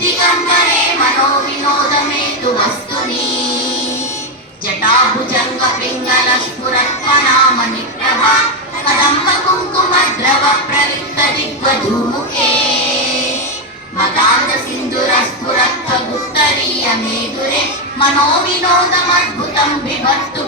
दिगम्बरे मनोविनोदमेतु वस्तुनि जटाभुजङ्ग पिङ्गलस्फुरत्वनामनिप्रभा कदम्ब कुङ्कुमद्रव प्रलिप्त दिग्वधूमुखे मदान्ध सिन्धुरस्फुरत्वगुप्तरीय मेदुरे मनोविनोदमद्भुतं बिभर्तु